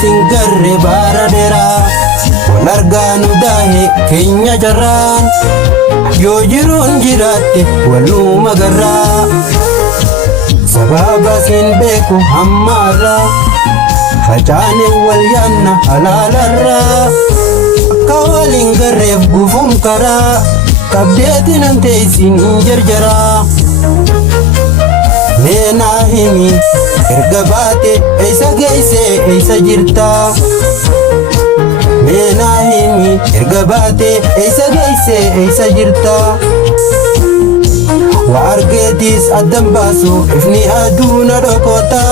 singarre baradera Walarganu dahe kenya jarran Yo jirun jirate walu magarra Sababa sin beku hammara Fajane wal yanna halalarra Kawalin garref gufum kara Kabdetin ante isin jarjara Nena himi ergabate eisa geise eisa jirta Nena himi ergabate eisa geise eisa jirta Wa argetis adam basu ifni aduna dokota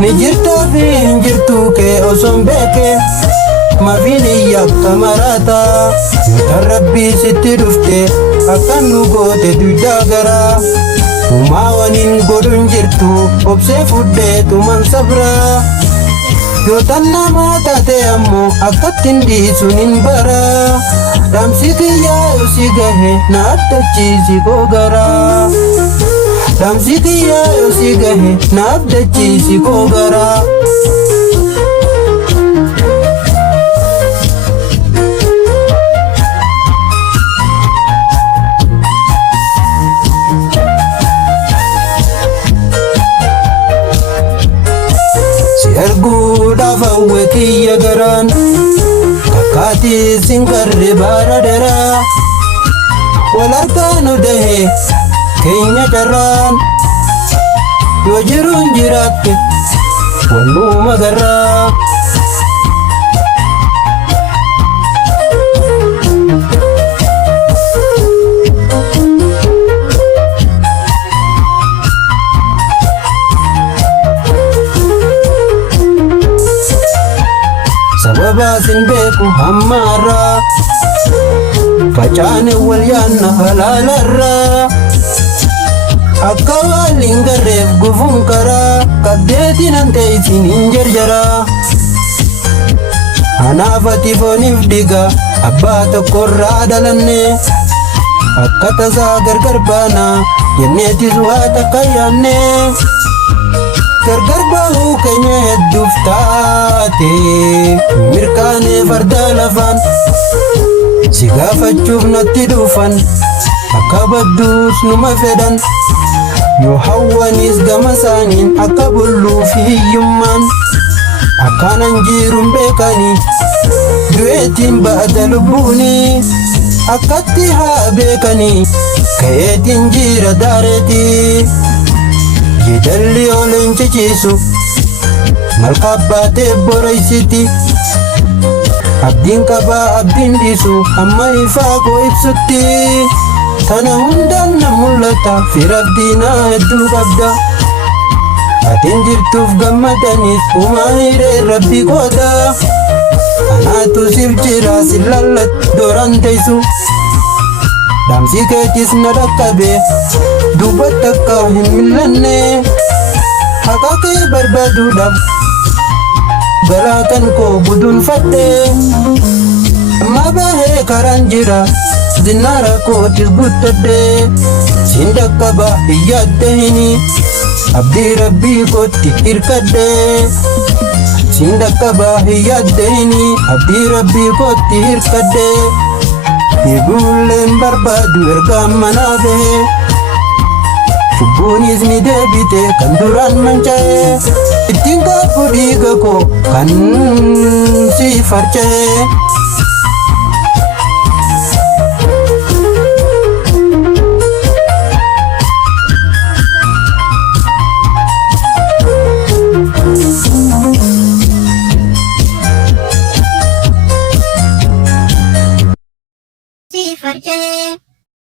Ni jirta fi injirtu ke osombeke Mafini yakka marata Rabbi sitti dufte akkan nu goote duyda gara Umawanin godun jirtu obse fudde tuman sabra Yo tanna mata te ammo akkatin disunin bara Damsi kiyya yosi gahe na abdachiisi ko gara Damsi kiyya yosi gahe na abdachiisi ko gara Erguda fawweti yagaran Kakati singarre baradera Walarkanu dahe kenya jarran Yo jirun jiratte walu magarra Sababa sin beku hammara Fajane wal yanna halalarra Akkawalin garref gufum kara Kabdetin ante isin injarjara Hanafati fonif diga abba tokkorra dalanne Akka tasaa gargar baana jenneetis waa takka yaanne Gargar bahu kenya hedduuf taate Mirkaane farda lafaan Si gaafachuuf natti dhufan Akka badduus numa fedhan Yoo hawwanis gama isaaniin akka bulluuf hiyyummaan Akkaanan jiruun beekani Du'eetiin ba'ata lubbuuni Akkatti haa beekani Ka'eetiin jira daareeti Jidalli oolen ciciisu Malkabbaatee boreessiti Abdiin qabaa abdiin dhiisu Amma ifaa koo ibsutti Tana hundaan na mul'ata Firabdiinaa hedduu qabda Atiin jirtuuf gammadanis Umaahiree rabbi qooda Anaatu sif jira si lallat dooran teessu Damsi keetis na dhaqqabe Dubbatti akka hin millanne Haqa kee barbaaduudhaaf Garaa kan koo budunfadhe Amma bahee karaan jira Zinnaara kootis guuttadhe Siin dhaqqaba hin yaadde hini Abdii rabbii kootti hirkadhe Siin dhaqqaba hin yaadde hini Abdii rabbii kootti hirkadhe Eegulleen barbaadu ergaan manaa bahe Cubbuunis ni deebite kan duraan manca'e Ittiin qabu dhiiga koo kan si farca'e